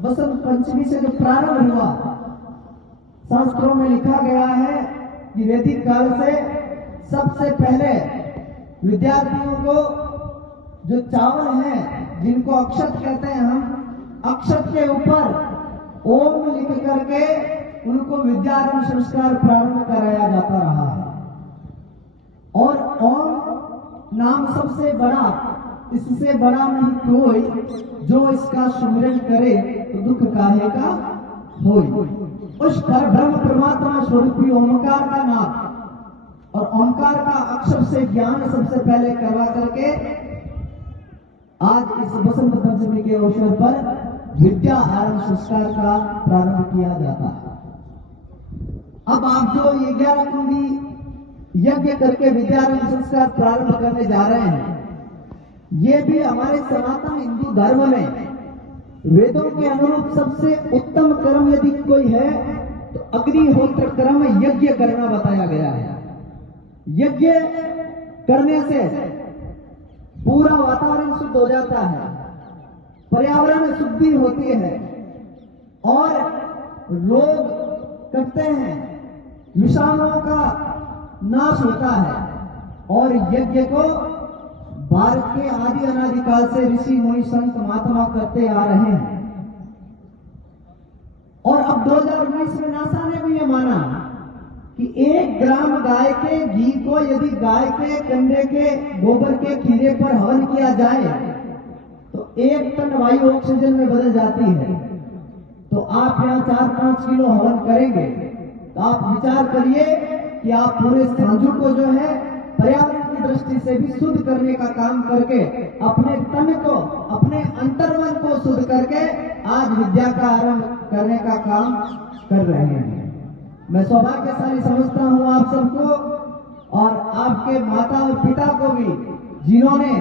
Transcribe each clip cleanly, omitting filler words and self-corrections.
बसंत पंचमी से जो प्रारंभ हुआ, शास्त्रों में लिखा गया है कि वैदिक काल से सबसे पहले विद्यार्थियों को जो चावल है, जिनको अक्षत कहते हैं हम, अक्षत के ऊपर ओम लिख करके उनको विद्यारंभ संस्कार प्रारंभ कराया जाता रहा है। और ओम नाम सबसे बड़ा, इससे बड़ा नहीं कोई, जो इसका सुमिरन करे तो दुख काहे का होई। उस पर ब्रह्म परमात्मा स्वरूपी ओंकार का नाम और ओंकार का अक्षर से ज्ञान सबसे पहले करवा करके आज इस बसंत पंचमी के अवसर पर विद्या आरंभ संस्कार का प्रारंभ किया जाता है। अब आप जो ये 11 कुंडी यज्ञ करके विद्यारंभ संस्कार प्रारंभ करने जा रहे हैं, ये भी हमारे सनातन हिंदू धर्म में वेदों के अनुरूप सबसे उत्तम कर्म यदि कोई है तो अग्निहोत्र कर्म यज्ञ करना बताया गया है। यज्ञ करने से पूरा वातावरण शुद्ध हो जाता है, पर्यावरण शुद्धि होती है और रोग कटते हैं, विषाणुओं का नाश होता है। और यज्ञ को भारत के आदि अनादिकाल से ऋषि मुनि संत महात्मा करते आ रहे हैं। और अब 2019 में नासा ने भी ये माना कि 1 ग्राम गाय के घी को यदि गाय के कंडे के गोबर के खीरे पर हवन किया जाए तो 1 टन वायु ऑक्सीजन में बदल जाती है। तो आप यहाँ 4-5 किलो हवन करेंगे तो आप विचार करिए कि आप पूरे सांझू को जो है पर्यावरण की दृष्टि से भी शुद्ध करने का काम करके अपने तन को, अपने अंतर्मन को शुद्ध करके आज विद्या का आरंभ करने का काम कर रहे हैं। मैं सौभाग्यशाली समझता हूं आप सबको और आपके माता और पिता को भी, जिन्होंने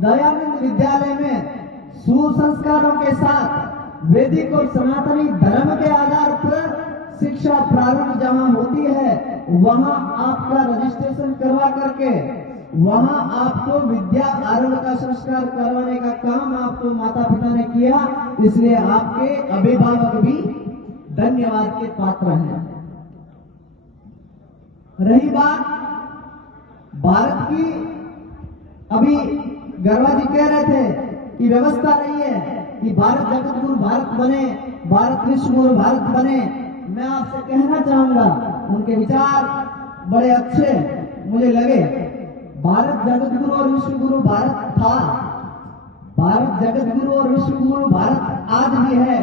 दयानंद विद्यालय में सुसंस्कारों के साथ वैदिक और सनातनी धर्म के आधार पर शिक्षा प्रारंभ जहां होती है वहां आपका रजिस्ट्रेशन करवा करके वहां आपको विद्या आरंभ का संस्कार करवाने का काम आपको माता पिता ने किया, इसलिए आपके अभिभावक भी धन्यवाद के पात्र हैं। रही बात भारत की, अभी गरवा जी कह रहे थे कि व्यवस्था नहीं है कि भारत जगत गुरु भारत बने, भारत विश्व गुरु भारत बने। मैं आपसे कहना चाहूंगा, उनके विचार बड़े अच्छे मुझे लगे। भारत जगत गुरु और विश्व गुरु भारत था, भारत जगत गुरु और विश्व गुरु भारत आज भी है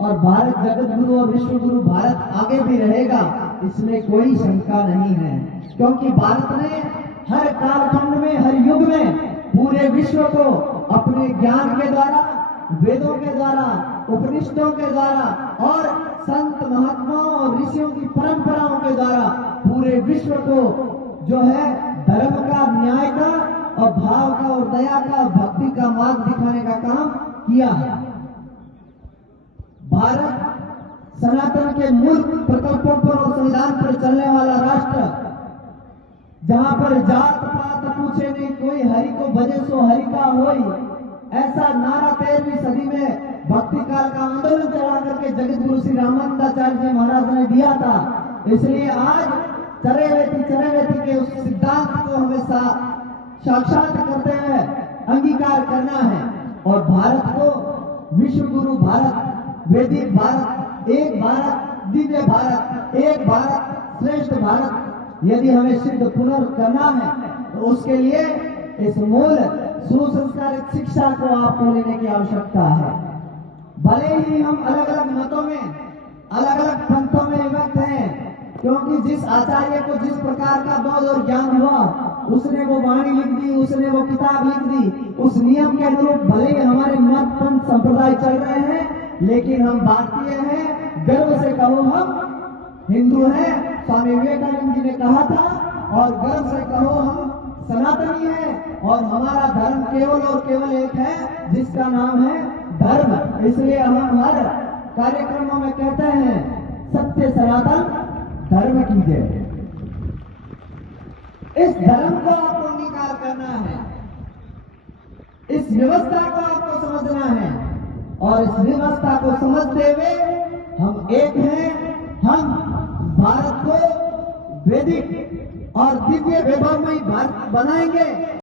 और भारत जगत गुरु और विश्व गुरु भारत आगे भी रहेगा, इसमें कोई शंका नहीं है। क्योंकि भारत ने हर कालखंड में, हर युग में पूरे विश्व को अपने ज्ञान के द्वारा, वेदों के द्वारा, उपनिषदों के द्वारा और संत महात्माओं और ऋषियों की परंपराओं के द्वारा पूरे विश्व को जो है धर्म का, न्याय का और भाव का और दया का, भक्ति का मार्ग दिखाने का काम किया है। भारत सनातन के मूल प्रकल्पों पर और संविधान पर चलने वाला राष्ट्र, जहां पर जात पात पूछे नहीं कोई, हरि को भजे सो हरि का होई, ऐसा नारा 13वीं सदी में भक्ति काल का आंदोलन चला करके जगत गुरु श्री रामानंदाचार्य जी महाराज ने दिया था। इसलिए आज चरैवेति के उस सिद्धांत को हमेशा साक्षात करते हुए अंगीकार करना है और भारत को विश्व गुरु भारत, वैदिक भारत, एक भारत, दिव्य भारत, एक भारत श्रेष्ठ भारत यदि हमें सिद्ध पुनर् करना है तो उसके लिए इस मूल सुसंस्कारित शिक्षा को आपको लेने की आवश्यकता है। भले ही हम अलग अलग मतों में, अलग अलग पंथों में विभक्त हैं, क्योंकि जिस आचार्य को जिस प्रकार का बोध और ज्ञान हुआ उसने वो वाणी लिख दी, उसने वो किताब लिख दी, उस नियम के अनुरूप भले ही हमारे मत पंथ संप्रदाय चल रहे हैं, लेकिन हम भारतीय हैं, गर्व से कहो हम हिंदू हैं। स्वामी विवेकानंद जी ने कहा था और गर्व से कहो हम सनातनी हैं और हमारा धर्म केवल और केवल एक है जिसका नाम है धर्म। इसलिए हम हर कार्यक्रमों में कहते हैं सत्य सनातन धर्म की जय। इस धर्म को आपको अंगीकार करना है, इस व्यवस्था को आपको समझना है और इस व्यवस्था को समझते हुए हम एक हैं। हम भारत को वैदिक और दिव्य वैभव में भारत बनाएंगे।